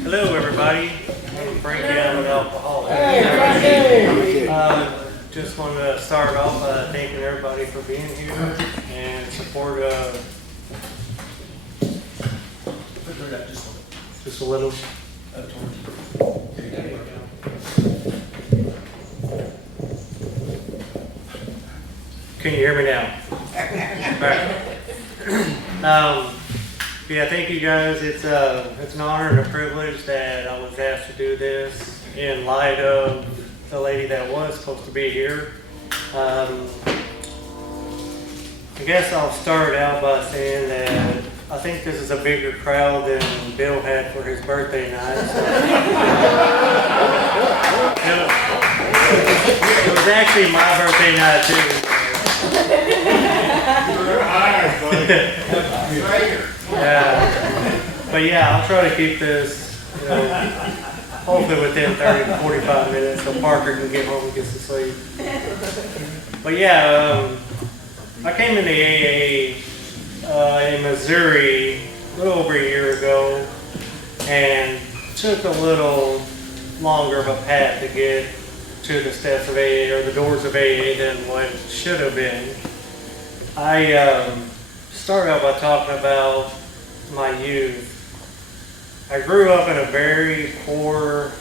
Hello, everybody. I'm Frankie. I'm an alcoholic. Hey, Frankie! Just wanted to start off by thanking everybody for being here and support just a little. Can you hear me now? All right. Yeah, thank you guys. It's an honor and a privilege that I was asked to do this in light of the lady that was supposed to be here. I guess I'll start out by saying that I think this is a bigger crowd than Bill had for his birthday night. So. It was actually my birthday night too. You're hired, buddy. But yeah, I'll try to keep this, hopefully within 30 to 45 minutes so Parker can get home and get some sleep. But yeah, I came into AA in Missouri a little over a year ago and took a little longer of a path to get to the steps of AA or the doors of AA than what it should have been. I start out by talking about my youth. I grew up in a very poor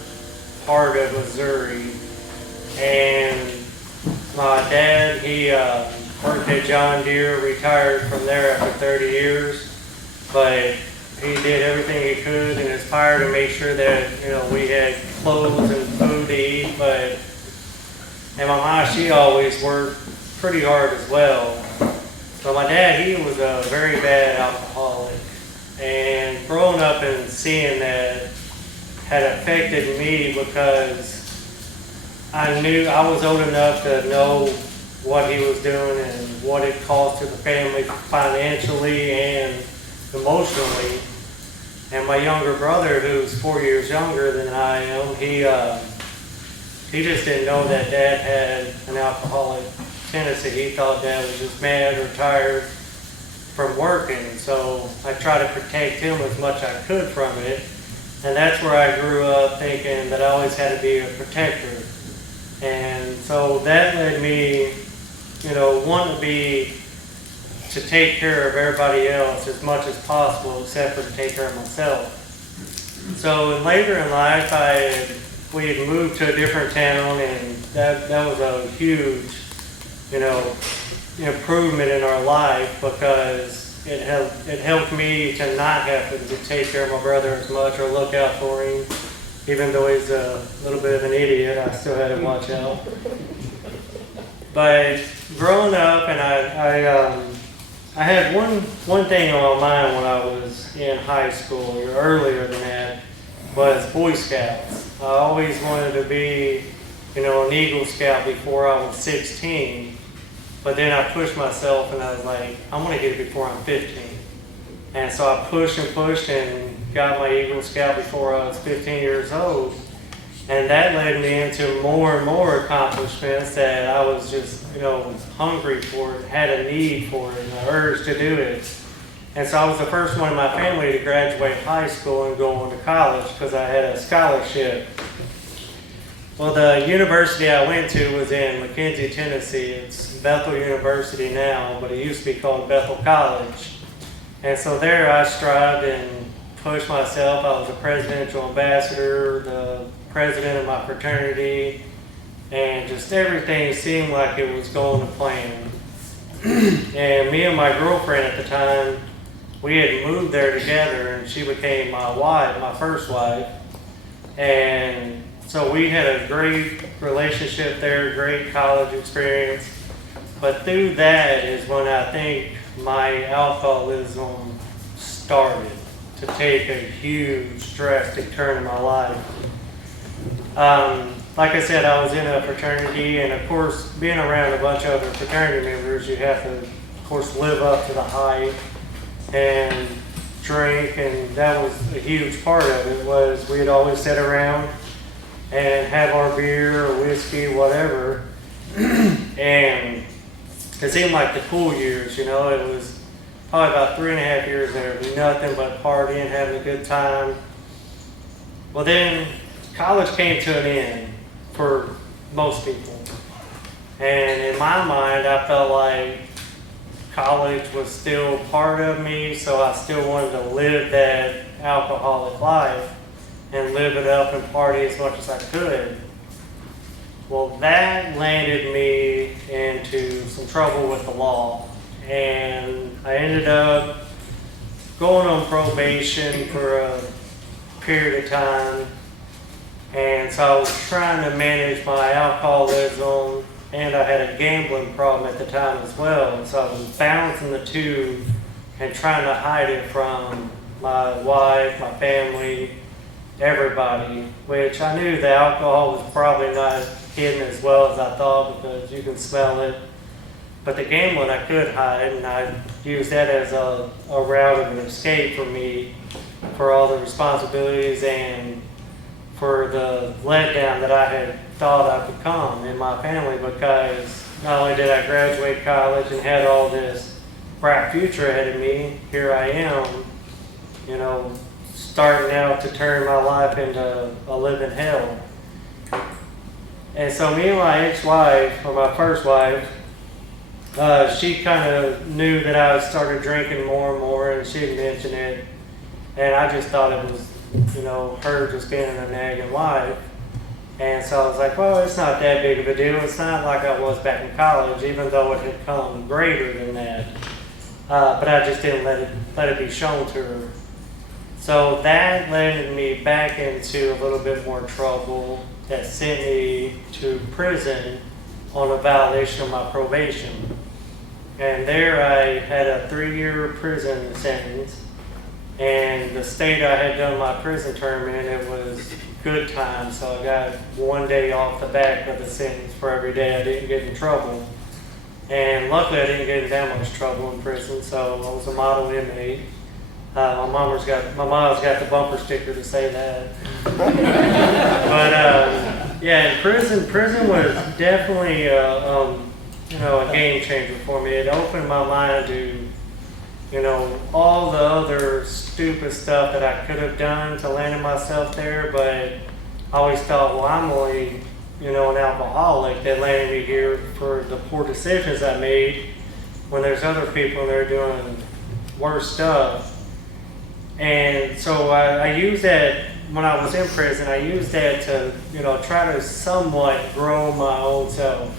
part of Missouri, and my dad, he worked at John Deere, retired from there after 30 years, but he did everything he could and aspired to make sure that, we had clothes and food to eat, and my mom, she always worked pretty hard as well. But my dad, he was a very bad alcoholic. And growing up and seeing that had affected me because I knew I was old enough to know what he was doing and what it cost to the family financially and emotionally. And my younger brother, who's 4 years younger than I am, he just didn't know that Dad had an alcoholic tendency. He thought Dad was just mad or tired from working, so I tried to protect him as much as I could from it, and that's where I grew up thinking that I always had to be a protector. And so that led me, wanting to take care of everybody else as much as possible except for to take care of myself. So later in life, we had moved to a different town, and that was a huge, improvement in our life because it helped me to not have to take care of my brother as much or look out for him. Even though he's a little bit of an idiot, I still had to watch out. But growing up, and I had one thing on my mind when I was in high school or earlier than that was Boy Scouts. I always wanted to be, an Eagle Scout before I was 16. But then I pushed myself and I was like, I'm going to get it before I'm 15. And so I pushed and got my Eagle Scout before I was 15 years old. And that led me into more and more accomplishments that I was just, hungry for it, had a need for it, and an urge to do it. And so I was the first one in my family to graduate high school and go on to college because I had a scholarship. Well, the university I went to was in McKenzie, Tennessee. It's Bethel University now, but it used to be called Bethel College. And so there I strived and pushed myself. I was a presidential ambassador, the president of my fraternity, and just everything seemed like it was going to plan. And me and my girlfriend at the time, we had moved there together, and she became my wife, my first wife. And so we had a great relationship there, great college experience. But through that is when I think my alcoholism started to take a huge, drastic turn in my life. Like I said, I was in a fraternity, and of course, being around a bunch of other fraternity members, you have to, of course, live up to the hype and drink, and that was a huge part of it. Was we'd always sit around and have our beer or whiskey, whatever, and it seemed like the cool years, it was probably about 3.5 years there, nothing but partying, having a good time. Well, then college came to an end for most people. And in my mind, I felt like college was still part of me, so I still wanted to live that alcoholic life and live it up and party as much as I could. Well, that landed me into some trouble with the law, and I ended up going on probation for a period of time. And so I was trying to manage my alcoholism, and I had a gambling problem at the time as well. So I was balancing the two and trying to hide it from my wife, my family, everybody, which I knew the alcohol was probably not hidden as well as I thought because you can smell it. But the gambling I could hide, and I used that as a route of an escape for me for all the responsibilities and for the letdown that I had thought I'd become in my family, because not only did I graduate college and had all this bright future ahead of me, here I am, you know, starting out to turn my life into a living hell. And so me and my ex-wife, or my first wife, she kind of knew that I started drinking more and more, and she had mentioned it, and I just thought it was, you know, her just being a nagging wife. And so I was like, well, it's not that big of a deal. It's not like I was back in college, even though it had come greater than that. But I just didn't let it be shown to her. So that landed me back into a little bit more trouble that sent me to prison on a violation of my probation. And there I had a 3-year prison sentence. And the state I had done my prison term in, it was good time. So I got 1 day off the back of the sentence for every day I didn't get in trouble. And luckily I didn't get in that much trouble in prison, so I was a model inmate. My mom's got the bumper sticker to say that. But yeah, in prison was definitely a game changer for me. It opened my mind to, you know, all the other stupid stuff that I could have done to land myself there, but I always thought, well, I'm only, you know, an alcoholic that landed me here for the poor decisions I made when there's other people that are doing worse stuff. And so I used that when I was in prison. I used that to, you know, try to somewhat grow my own self.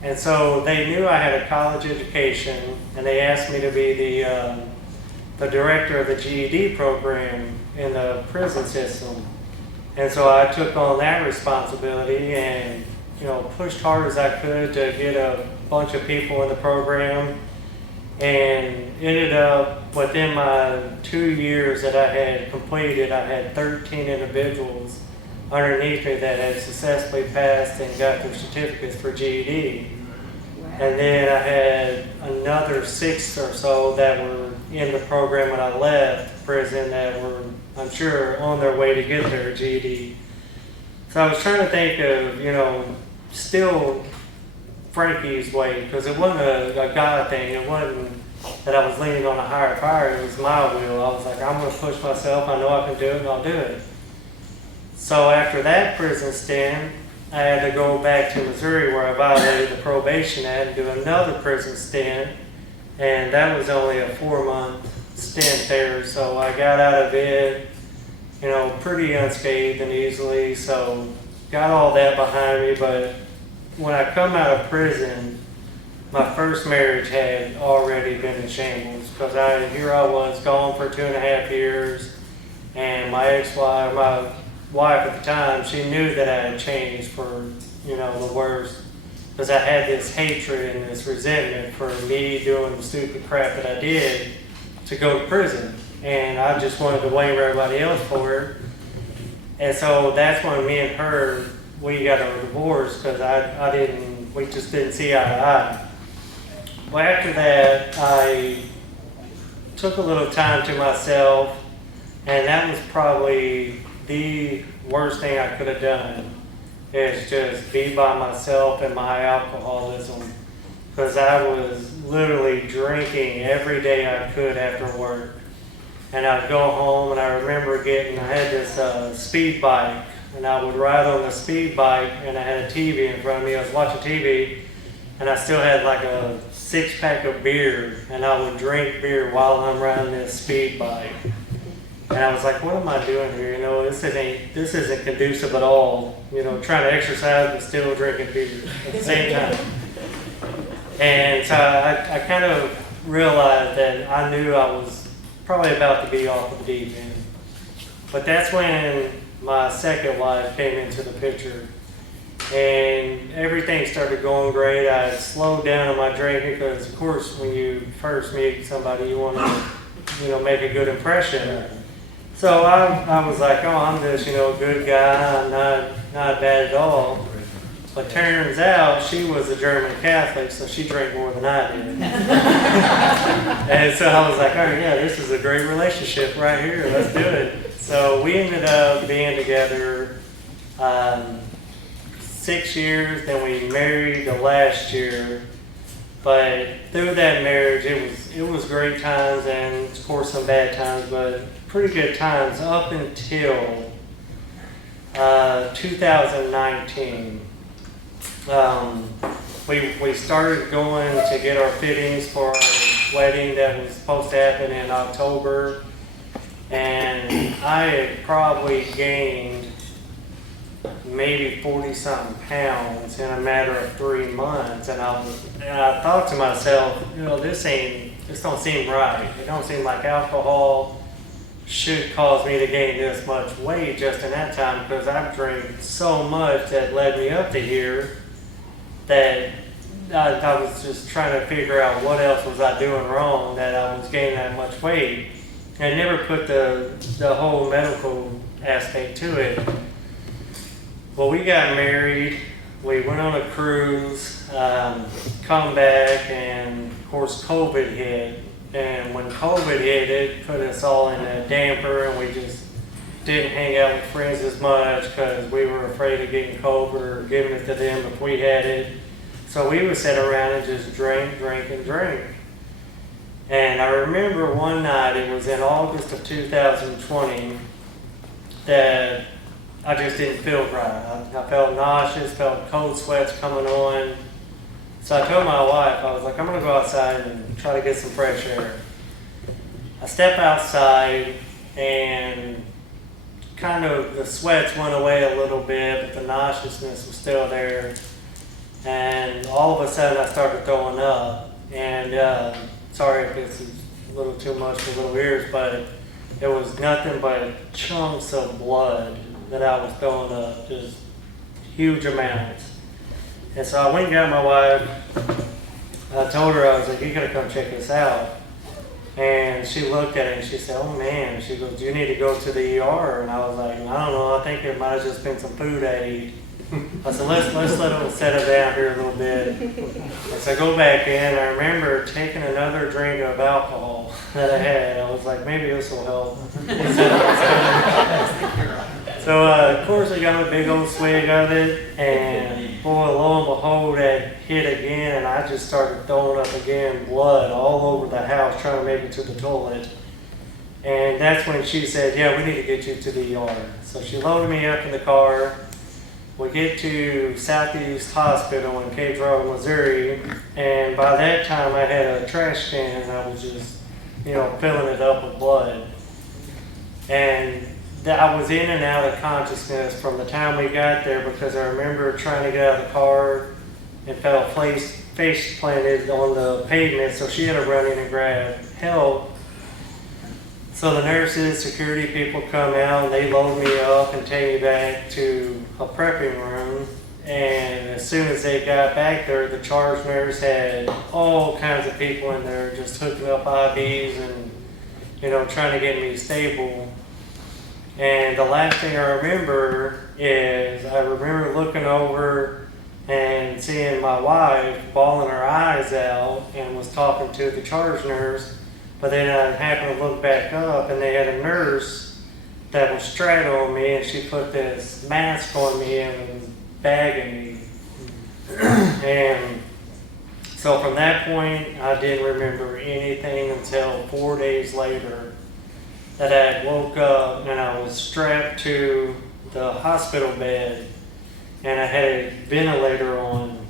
And so they knew I had a college education, and they asked me to be the director of the GED program in the prison system. And so I took on that responsibility and, you know, pushed hard as I could to get a bunch of people in the program, and ended up within my 2 years that I had completed, I had 13 individuals underneath me that had successfully passed and got their certificates for GED. And then I had another 6 or so that were in the program when I left prison that were, I'm sure, on their way to get their GED. So I was trying to think of, you know, still Frankie's way, because it wasn't a God thing. It wasn't that I was leaning on a higher power. It was my will. I was like, I'm going to push myself. I know I can do it, and I'll do it. So after that prison stint, I had to go back to Missouri where I violated the probation act and do another prison stint, and that was only a 4-month stint there. So I got out of it, you know, pretty unscathed and easily. So got all that behind me. But when I come out of prison, my first marriage had already been in shambles, because here I was gone for 2.5 years, and my wife at the time, she knew that I had changed for, you know, the worst, because I had this hatred and this resentment for me doing the stupid crap that I did to go to prison, and I just wanted to blame everybody else for it. And so that's when me and her, we got a divorce, because we just didn't see eye to eye. Well, after that, I took a little time to myself, and that was probably the worst thing I could have done, is just be by myself in my alcoholism, because I was literally drinking every day I could after work. and I'd go home, and I remember I had this speed bike, and I would ride on the speed bike, and I had a TV in front of me. I was watching TV, and I still had like a 6-pack of beer, and I would drink beer while I'm riding this speed bike. And I was like, what am I doing here? You know, this isn't conducive at all. You know, trying to exercise but still drinking beer at the same time. And so I kind of realized that I knew I was probably about to be off the deep end. But that's when my second wife came into the picture. And everything started going great. I slowed down on my drinking because, of course, when you first meet somebody, you want to, make a good impression. So I was like, oh, I'm just, a good guy. I'm not bad at all. But turns out she was a German Catholic, so she drank more than I did. And so I was like, oh yeah, this is a great relationship right here. Let's do it. So we ended up being together 6 years. Then we married the last year. But through that marriage, it was great times and of course some bad times, but pretty good times up until 2019. We started going to get our fittings for our wedding that was supposed to happen in October, and I had probably gained maybe 40-something pounds in a matter of 3 months, and I thought to myself, this don't seem right. It don't seem like alcohol should cause me to gain this much weight just in that time, because I've drank so much that led me up to here that I was just trying to figure out what else was I doing wrong that I was gaining that much weight. I never put the whole medical aspect to it. Well, we got married, we went on a cruise, come back, and of course COVID hit. And when COVID hit, it put us all in a damper, and we just didn't hang out with friends as much because we were afraid of getting COVID or giving it to them if we had it. So we would sit around and just drink. And I remember one night, it was in August of 2020, that I just didn't feel right. I felt nauseous, felt cold sweats coming on. So I told my wife, I was like, I'm going to go outside and try to get some fresh air. I step outside, and kind of the sweats went away a little bit, but the nauseousness was still there. And all of a sudden I started throwing up. And sorry if this is a little too much for little ears, but it was nothing but chunks of blood that I was throwing up, just huge amounts. And so I went and got my wife. I told her, I was like, you gotta come check this out. And she looked at it and she said, oh man, she goes, do you need to go to the ER? And I was like, I don't know, I think it might have just been some food I ate. I said, let's let it settle down here a little bit. And so I go back in. I remember taking another drink of alcohol that I had. I was like, maybe this will help. So of course I got a big old swig of it, and boy, lo and behold, that hit again, and I just started throwing up again, blood all over the house, trying to make it to the toilet. And that's when she said, yeah, we need to get you to the ER. So she loaded me up in the car. We get to Southeast Hospital in Cape Girardeau, Missouri, and by that time I had a trash can, and I was just, filling it up with blood. And I was in and out of consciousness from the time we got there, because I remember trying to get out of the car and felt face planted on the pavement, so she had to run in and grab help. So the nurses, security people come out, and they load me up and take me back to a prepping room. And as soon as they got back there, the charge nurse had all kinds of people in there just hooking up IVs and, trying to get me stable. And the last thing I remember is I remember looking over and seeing my wife bawling her eyes out and was talking to the charge nurse. But then I happened to look back up, and they had a nurse that was straddling me, and she put this mask on me and was bagging me. And so from that point, I didn't remember anything until 4 days later. that I had woke up and I was strapped to the hospital bed and I had a ventilator on.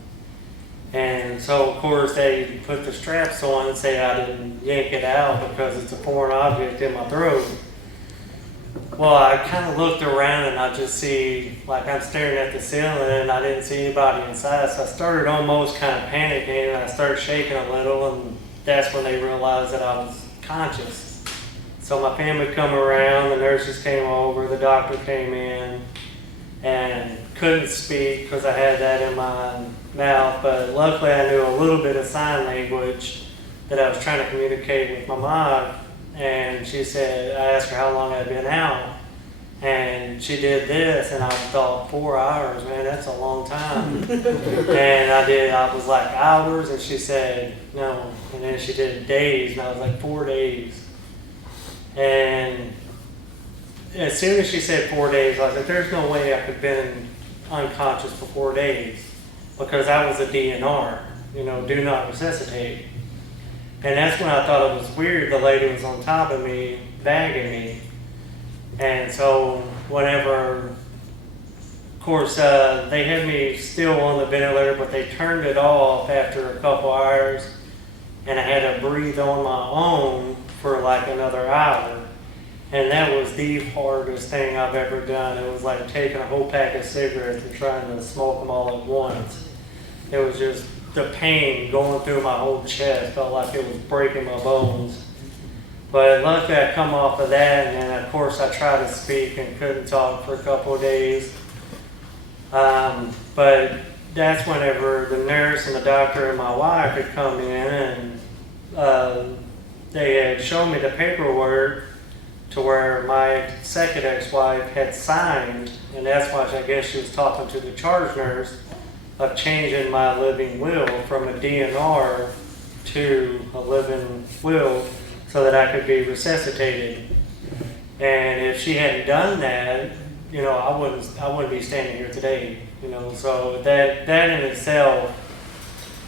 And so, of course, they put the straps on and say I didn't yank it out because it's a foreign object in my throat. Well, I kind of looked around and I just see, like, I'm staring at the ceiling and I didn't see anybody inside. So I started almost kind of panicking and I started shaking a little, and that's when they realized that I was conscious. So my family come around, the nurses came over, the doctor came in, and couldn't speak because I had that in my mouth, but luckily I knew a little bit of sign language that I was trying to communicate with my mom. And she said, I asked her how long I'd been out, and she did this, and I thought 4 hours, man, that's a long time. And I was like, hours, and she said, no. And then she did days, and I was like, 4 days. And as soon as she said 4 days, I was like, there's no way I could have been unconscious for 4 days, because that was a DNR, do not resuscitate. And that's when I thought it was weird. The lady was on top of me, bagging me. And so whenever, of course, they had me still on the ventilator, but they turned it off after a couple hours, and I had to breathe on my own for like another hour. And that was the hardest thing I've ever done. It was like taking a whole pack of cigarettes and trying to smoke them all at once. It was just the pain going through my whole chest. Felt like it was breaking my bones. But luckily I come off of that, and then of course I tried to speak and couldn't talk for a couple of days. But that's whenever the nurse and the doctor and my wife had come in, and they had shown me the paperwork to where my second ex-wife had signed, and that's why I guess she was talking to the charge nurse, of changing my living will from a DNR to a living will so that I could be resuscitated. And if she hadn't done that, I wouldn't be standing here today. So that in itself,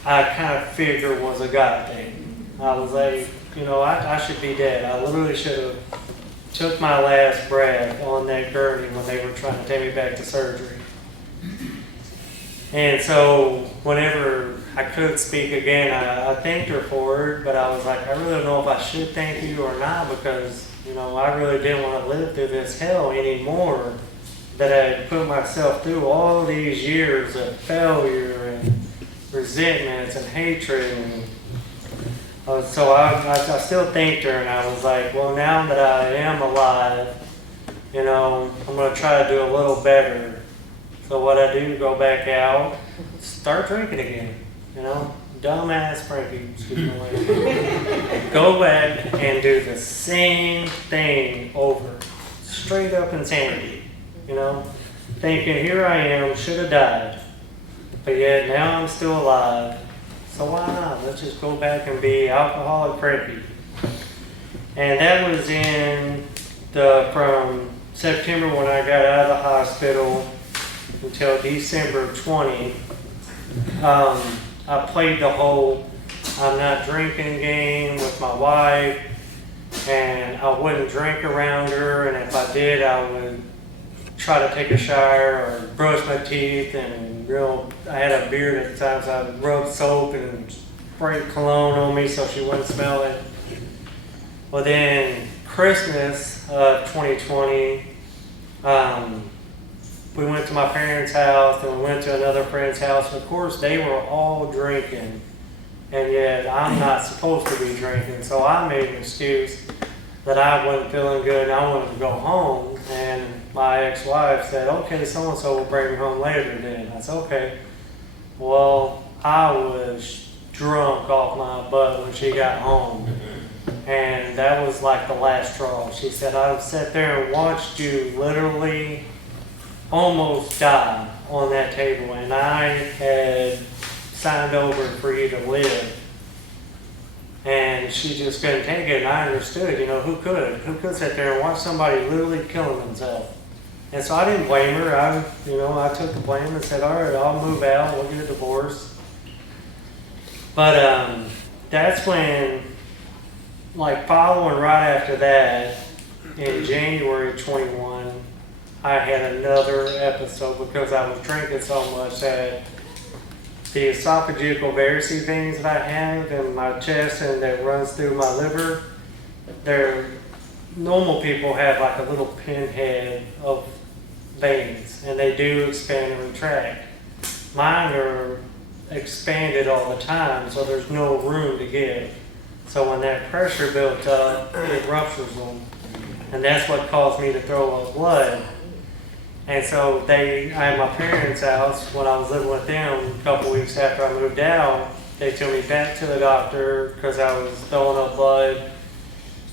I kind of figured was a God thing. I was like, I should be dead. I literally should have took my last breath on that gurney when they were trying to take me back to surgery. And so whenever I could speak again, I thanked her for it, but I was like, I really don't know if I should thank you or not, because, I really didn't want to live through this hell anymore that I had put myself through all these years of failure and resentments and hatred. And so I still thanked her, and I was like, well, now that I am alive, I'm going to try to do a little better. So what I do, go back out, start drinking again, dumbass Frankie, excuse my language. Go back and do the same thing over, straight up insanity, thinking here I am, should have died, but yet now I'm still alive, so why not? Let's just go back and be alcoholic Frankie. And that was from September when I got out of the hospital until December of 20. I played the whole I'm not drinking game with my wife, and I wouldn't drink around her, and if I did, I would try to take a shower or brush my teeth, and I had a beard at the time, so I would rub soap and spray cologne on me so she wouldn't smell it. Well, then Christmas of 2020, we went to my parents' house, and we went to another friend's house, and of course they were all drinking, and yet I'm not supposed to be drinking, so I made an excuse that I wasn't feeling good and I wanted to go home, and my ex-wife said, okay, so-and-so will bring me home later then. I said, okay. Well, I was drunk off my butt when she got home, and that was like the last straw. She said, I've sat there and watched you literally almost die on that table, and I had signed over for you to live. And she just couldn't take it, and I understood, who could sit there and watch somebody literally killing themselves? And so I didn't blame her. I took the blame and said, all right, I'll move out, we'll get a divorce. But that's when, following right after that, in January 21, I had another episode because I was drinking so much that the esophageal varices veins that I have in my chest and that runs through my liver, normal people have like a little pinhead of veins, and they do expand and retract. Mine are expanded all the time, so there's no room to give. So when that pressure built up, it ruptures them. And that's what caused me to throw up blood. And so I had my parents' house when I was living with them a couple weeks after I moved out. They took me back to the doctor because I was throwing up blood.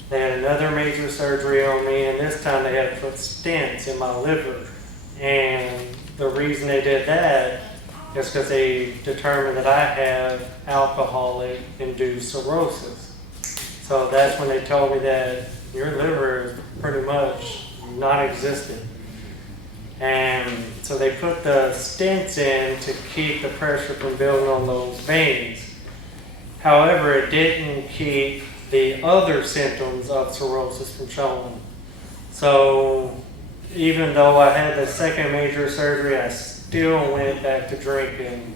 They had another major surgery on me, and this time they had to put stents in my liver. And the reason they did that is because they determined that I have alcoholic-induced cirrhosis. So that's when they told me that your liver is pretty much non-existent. And so they put the stents in to keep the pressure from building on those veins. However, it didn't keep the other symptoms of cirrhosis from showing. So even though I had the second major surgery, I still went back to drinking.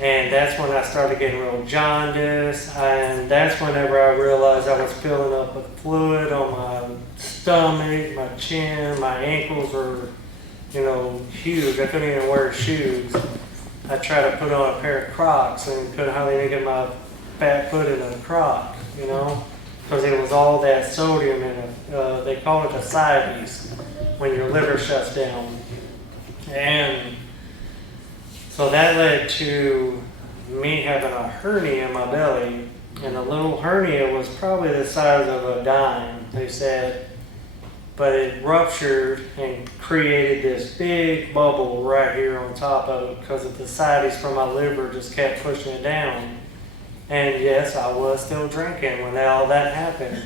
And that's when I started getting real jaundice. And that's whenever I realized I was filling up with fluid on my stomach, my chin, my ankles were, huge. I couldn't even wear shoes. I tried to put on a pair of Crocs and couldn't hardly even get my fat foot in a Croc, because it was all that sodium in it. They call it ascites when your liver shuts down. And so that led to me having a hernia in my belly. And the little hernia was probably the size of a dime, they said. But it ruptured and created this big bubble right here on top of it because of the ascites from my liver just kept pushing it down. And yes, I was still drinking when all that happened.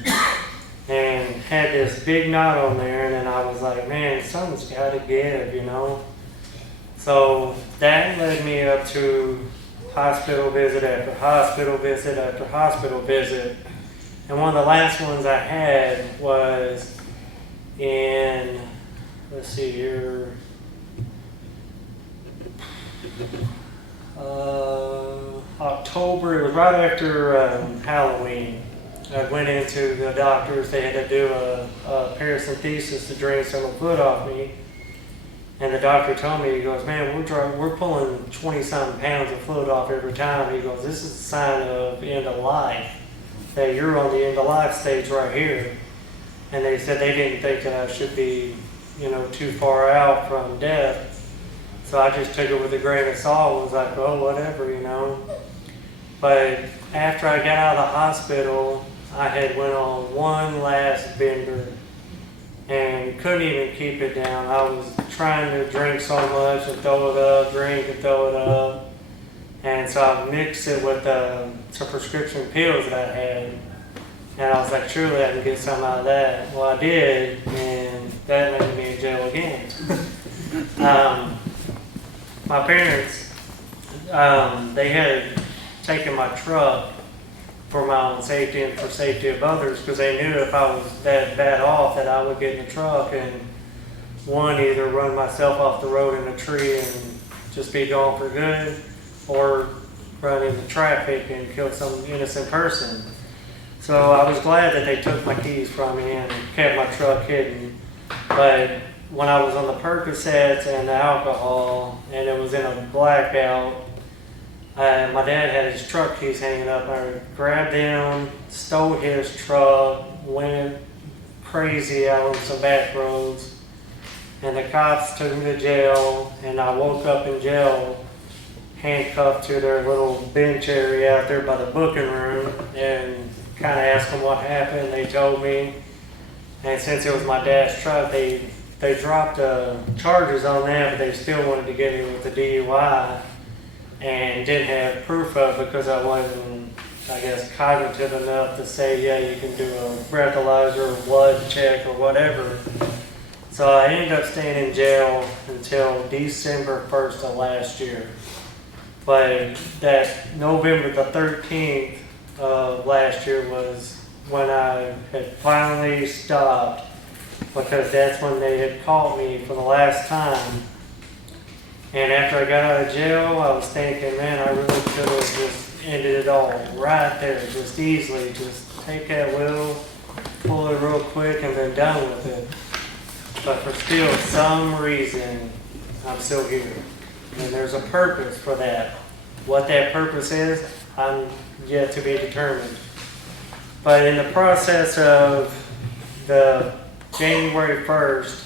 And had this big knot on there, and then I was like, man, something's got to give, So that led me up to hospital visit after hospital visit after hospital visit. And one of the last ones I had was in, let's see here, October. It was right after Halloween. I went into the doctors. They had to do a paracentesis to drain some of the fluid off me. And the doctor told me, he goes, man, we're pulling 20-something pounds of fluid off every time. He goes, this is a sign of end of life, that you're on the end of life stage right here. And they said they didn't think that I should be, too far out from death. So I just took it with a grain of salt and was like, oh, whatever, But after I got out of the hospital, I had went on one last bender and couldn't even keep it down. I was trying to drink so much and throw it up, drink and throw it up. And so I mixed it with some prescription pills that I had. And I was like, surely I can get some out of that. Well, I did, and that landed me in jail again. My parents, they had taken my truck for my own safety and for safety of others, because they knew if I was that bad off that I would get in the truck and either run myself off the road in a tree and just be gone for good, or run into traffic and kill some innocent person. So I was glad that they took my keys from me and kept my truck hidden. But when I was on the Percocets and the alcohol and it was in a blackout, my dad had his truck keys hanging up. I grabbed them, stole his truck, went crazy out on some back roads, and the cops took me to jail, and I woke up in jail handcuffed to their little bench area out there by the booking room, and kind of asked them what happened. They told me, and since it was my dad's truck, they dropped charges on that, but they still wanted to get me with the DUI. And didn't have proof of it because I wasn't, I guess, cognitive enough to say, yeah, you can do a breathalyzer or blood check or whatever. So I ended up staying in jail until December 1st of last year. But that November the 13th of last year was when I had finally stopped, because that's when they had caught me for the last time. And after I got out of jail, I was thinking, man, I really could have just ended it all right there, just easily. Just take that wheel, pull it real quick, and been done with it. But for still some reason, I'm still here. And there's a purpose for that. What that purpose is, I'm yet to be determined. But in the process of the January 1st,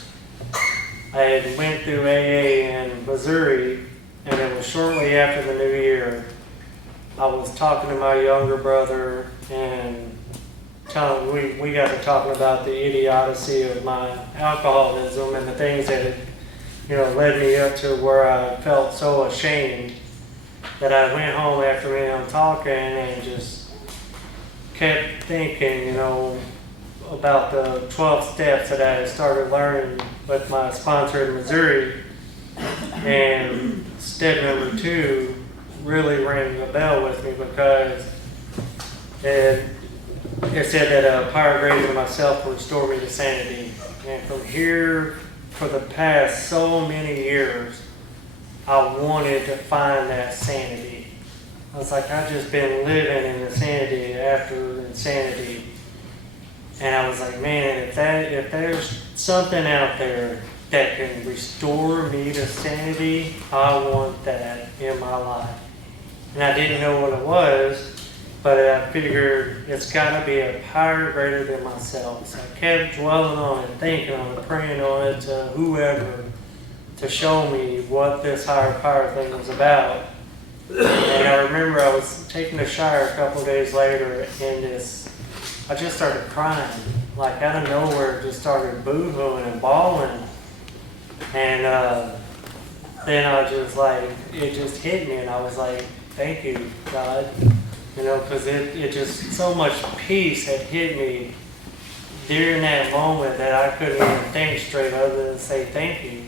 I had went through AA in Missouri, and it was shortly after the new year. I was talking to my younger brother, and we got to talking about the idiocy of my alcoholism and the things that had, led me up to where I felt so ashamed that I went home after talking and just kept thinking, about the 12 steps that I had started learning with my sponsor in Missouri. And step number 2 really rang a bell with me, because it said that a power greater than myself will restore me to sanity. And from here, for the past so many years, I wanted to find that sanity. I was like, I've just been living in insanity after insanity. And I was like, man, if there's something out there that can restore me to sanity, I want that in my life. And I didn't know what it was, but I figured it's got to be a power greater than myself. So I kept dwelling on it, thinking on it, praying on it to whoever to show me what this higher power thing was about. And I remember I was taking a shower a couple of days later, and I just started crying. Like out of nowhere, just started boo-hooing and bawling. And then I just it just hit me, and I was like, thank you, God. Because it just, so much peace had hit me during that moment that I couldn't even think straight other than say thank you.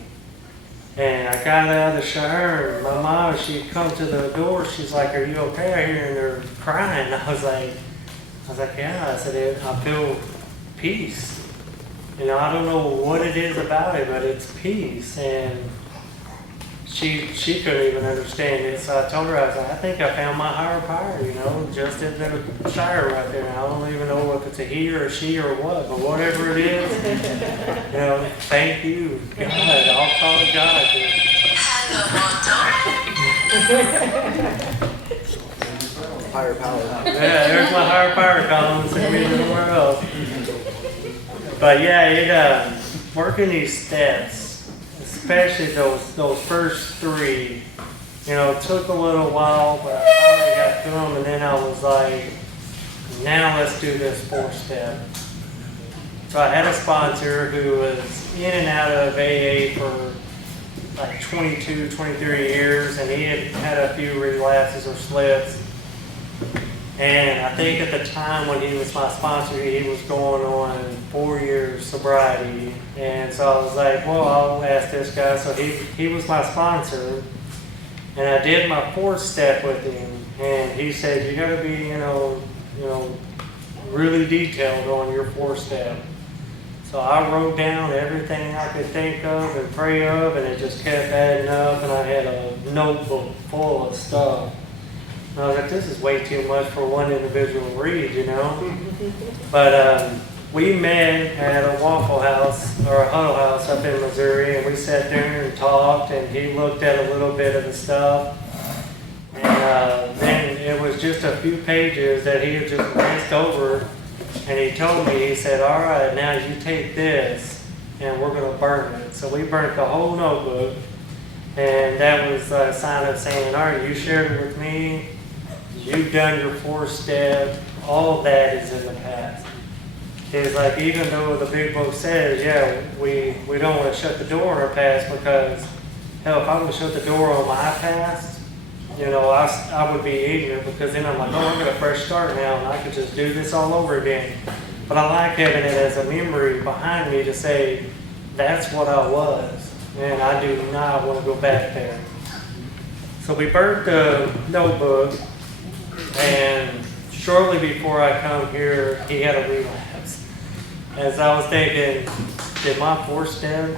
And I got out of the shower, and my mom, she'd come to the door, she's like, are you okay? I hear they're crying. I was like, yeah. I said, I feel peace. I don't know what it is about it, but it's peace. And she couldn't even understand it. So I told her, I was like, I think I found my higher power, just in the shower right there. And I don't even know if it's a he or a she or what, but whatever it is, thank you, God. I'll call it God. Higher power. Yeah, there's my higher power calling, send me somewhere else. But yeah, working these steps, especially those first 3, it took a little while, but I finally got through them, and then I was like, now let's do this 4th step. So I had a sponsor who was in and out of AA for like 22, 23 years, and he had a few relapses or slips. And I think at the time when he was my sponsor, he was going on 4 years sobriety. And so I was like, well, I'll ask this guy. So he was my sponsor. And I did my 4th step with him. And he said, you got to be, really detailed on your 4th step. So I wrote down everything I could think of and pray of, and it just kept adding up. And I had a notebook full of stuff. And I was like, this is way too much for one individual to read, But we met at a Waffle House, or a Huddle House up in Missouri, and we sat there and talked, and he looked at a little bit of the stuff. And then it was just a few pages that he had just glanced over, and he told me, he said, all right, now you take this, and we're going to burn it. So we burnt the whole notebook, and that was a sign of saying, all right, you shared it with me. You've done your 4th step. All that is in the past. It's like, even though the big book says, yeah, we don't want to shut the door on our past, because, hell, if I would shut the door on my past, I would be ignorant, because then I'm like, oh, I got a fresh start now, and I could just do this all over again. But I like having it as a memory behind me to say, that's what I was, and I do not want to go back there. So we burnt the notebook, and shortly before I come here, he had a relapse. As I was thinking, did my fourth step,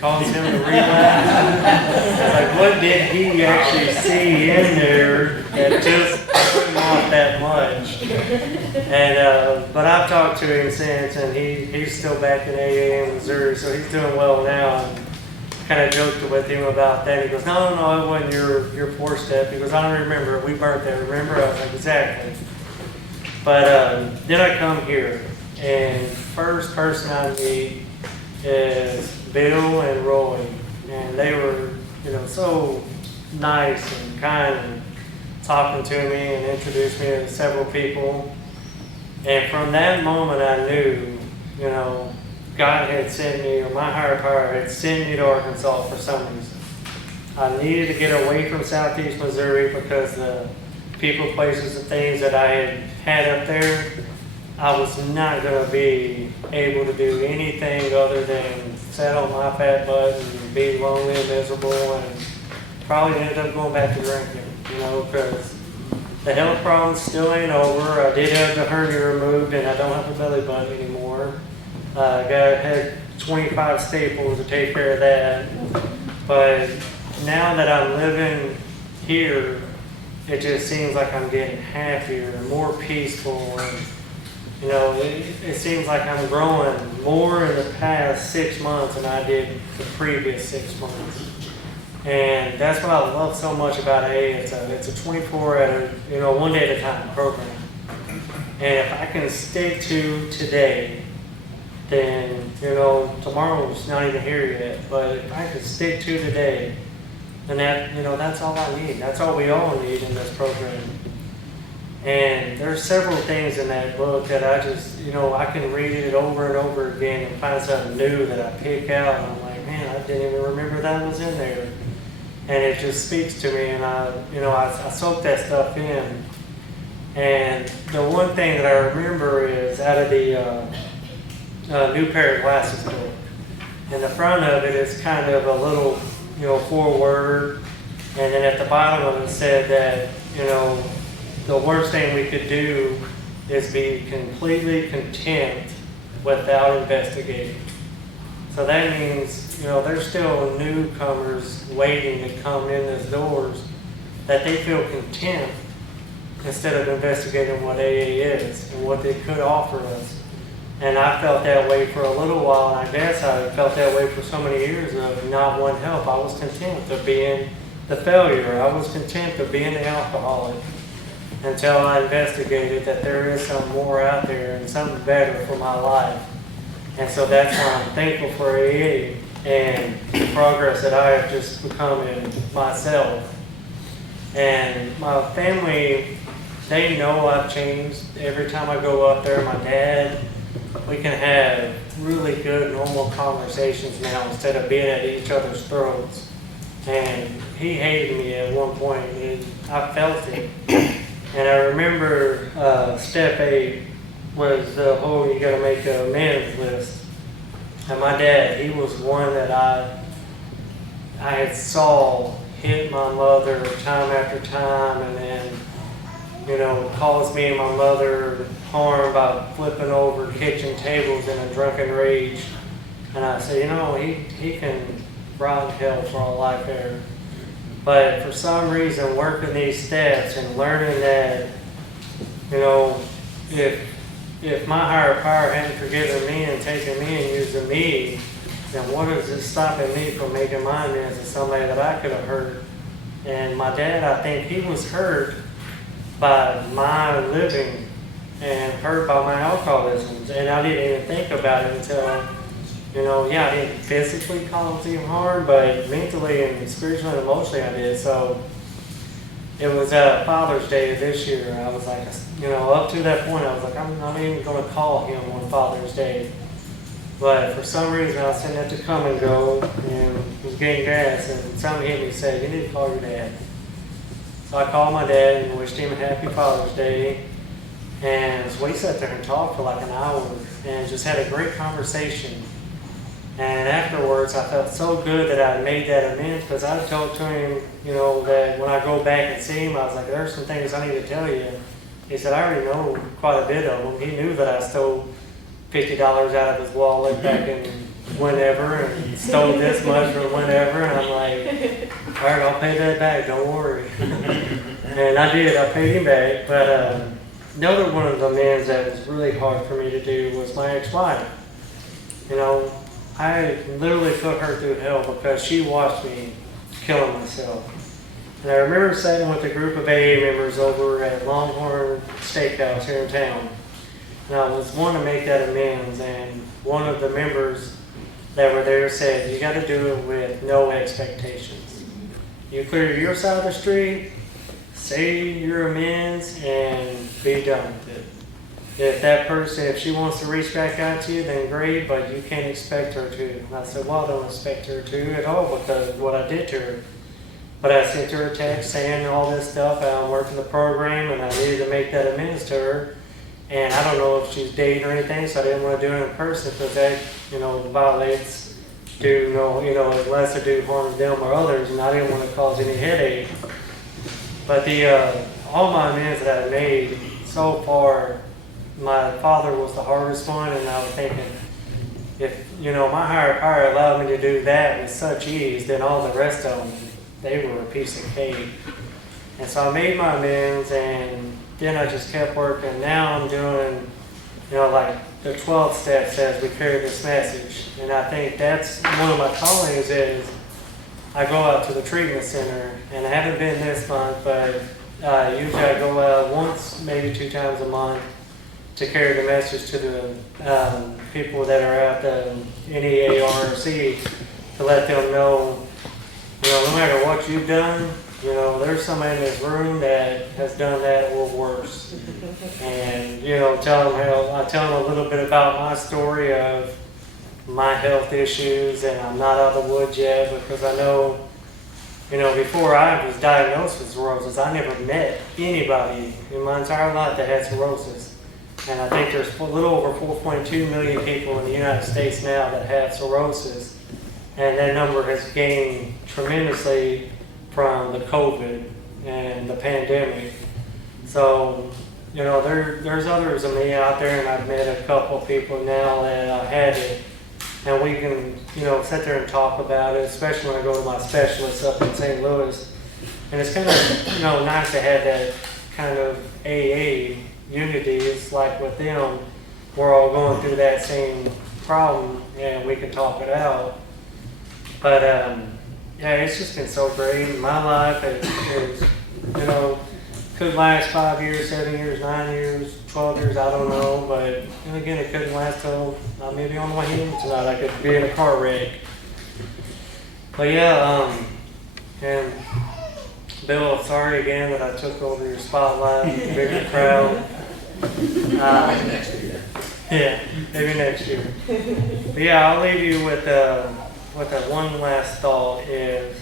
cause him to relapse? I was like, what did he actually see in there that just put him off that much? And but I've talked to him since, and he's still back in AA in Missouri, so he's doing well now. And kind of joked with him about that. He goes, no, it wasn't your fourth step. He goes, I don't remember. We burnt that. Remember? I was like, exactly. But then I come here, and first person I meet is Bill and Roy, and they were, so nice and kind, and talking to me and introduced me to several people. And from that moment, I knew, God had sent me, or my higher power had sent me to Arkansas for some reason. I needed to get away from Southeast Missouri because the people, places, and things that I had up there, I was not going to be able to do anything other than sit on my fat butt and be lonely and miserable, and probably ended up going back to drinking, because the health problems still ain't over. I did have the hernia removed, and I don't have a belly button anymore. I had 25 staples to take care of that. But now that I'm living here, it just seems like I'm getting happier and more peaceful. And, it seems like I'm growing more in the past 6 months than I did the previous 6 months. And that's what I love so much about AA. It's a 24 one day at a time program. And if I can stick to today, then, tomorrow's not even here yet. But if I can stick to today, then that's all I need. That's all we all need in this program. And there's several things in that book that I just, I can read it over and over again and find something new that I pick out. And I'm like, man, I didn't even remember that was in there. And it just speaks to me, and I soak that stuff in. And the one thing that I remember is out of the new pair of glasses book. And the front of it is kind of a little, foreword. And then at the bottom of it said that, the worst thing we could do is be completely content without investigating. So that means, there's still newcomers waiting to come in those doors that they feel content instead of investigating what AA is and what they could offer us. And I felt that way for a little while, and I guess I felt that way for so many years of not wanting help. I was content of being the failure. I was content of being the alcoholic until I investigated that there is something more out there and something better for my life. And so that's why I'm thankful for AA and the progress that I have just become in myself. And my family, they know I've changed. Every time I go up there, my dad, we can have really good, normal conversations now instead of being at each other's throats. And he hated me at one point, and I felt it. And I remember step 8 was the whole you got to make an amends list. And my dad, he was one that I had saw hit my mother time after time, and then caused me and my mother harm by flipping over kitchen tables in a drunken rage. And I said, he can rot in hell for all life there. But for some reason, working these steps and learning that, if my higher power hadn't forgiven me and taken me and using me, then what is it stopping me from making my amends to somebody that I could have hurt? And my dad, I think he was hurt by my living and hurt by my alcoholism. And I didn't even think about it until, I didn't physically cause him harm, but mentally and spiritually and emotionally I did. So it was Father's Day this year. I was like, up to that point, I was like, I'm not even going to call him on Father's Day. But for some reason, I was sitting at the come and go and was getting gas, and somebody hit me and said, you need to call your dad. So I called my dad and wished him a happy Father's Day. And so we sat there and talked for like an hour and just had a great conversation. And afterwards, I felt so good that I made that amends, because I told to him, that when I go back and see him, I was like, there's some things I need to tell you. he said, I already know quite a bit of them. He knew that I stole $50 out of his wallet back in whenever and stole this much from whenever. And I'm like, all right, I'll pay that back, don't worry. And I did, I paid him back. But another one of the amends that was really hard for me to do was my ex-wife. You know, I literally put her through hell because she watched me killing myself. And I remember sitting with a group of AA members over at Longhorn Steakhouse here in town. And I was wanting to make that amends, and one of the members that were there said, you got to do it with no expectations. You clear your side of the street, say your amends, and be done with it. If that person, if she wants to reach back out to you, then great, but you can't expect her to. And I said, well, I don't expect her to at all because of what I did to her. But I sent her a text saying all this stuff, how I'm working the program, and I needed to make that amends to her. And I don't know if she's dating or anything, so I didn't want to do it in person because that, violates unless I do harm to them or others, and I didn't want to cause any headache. But all my amends that I made so far, my father was the hardest one, and I was thinking, if my higher power allowed me to do that with such ease, then all the rest of them, they were a piece of cake. And so I made my amends, and then I just kept working. Now I'm doing, like the 12th step says we carry this message. And I think that's one of my callings is I go out to the treatment center, and I haven't been this month, but usually I go out once, maybe 2 times a month to carry the message to the people that are at the NEARC to let them know, no matter what you've done, there's somebody in this room that has done that or worse. And, tell them a little bit about my story of my health issues, and I'm not out of the woods yet because I know, before I was diagnosed with cirrhosis, I never met anybody in my entire life that had cirrhosis. And I think there's a little over 4.2 million people in the United States now that have cirrhosis. And that number has gained tremendously from the COVID and the pandemic. So, there's others of me out there, and I've met a couple of people now that had it. And we can, sit there and talk about it, especially when I go to my specialist up in St. Louis. And it's kind of, nice to have that kind of AA unity. It's like with them, we're all going through that same problem, and we can talk it out. But, it's just been so great. My life is could last 5 years, 7 years, 9 years, 12 years, I don't know. But again, it couldn't last till maybe on the way home tonight. I could be in a car wreck. But and Bill, sorry again that I took over your spotlight, bigger crowd. Maybe next year. Yeah, maybe next year. But I'll leave you with that one last thought is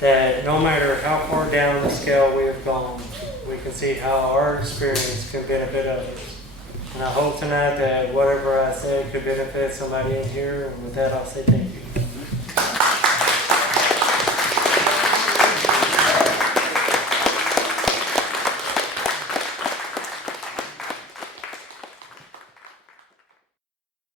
that no matter how far down the scale we have gone, we can see how our experience can benefit others. And I hope tonight that whatever I said could benefit somebody in here. And with that, I'll say thank you.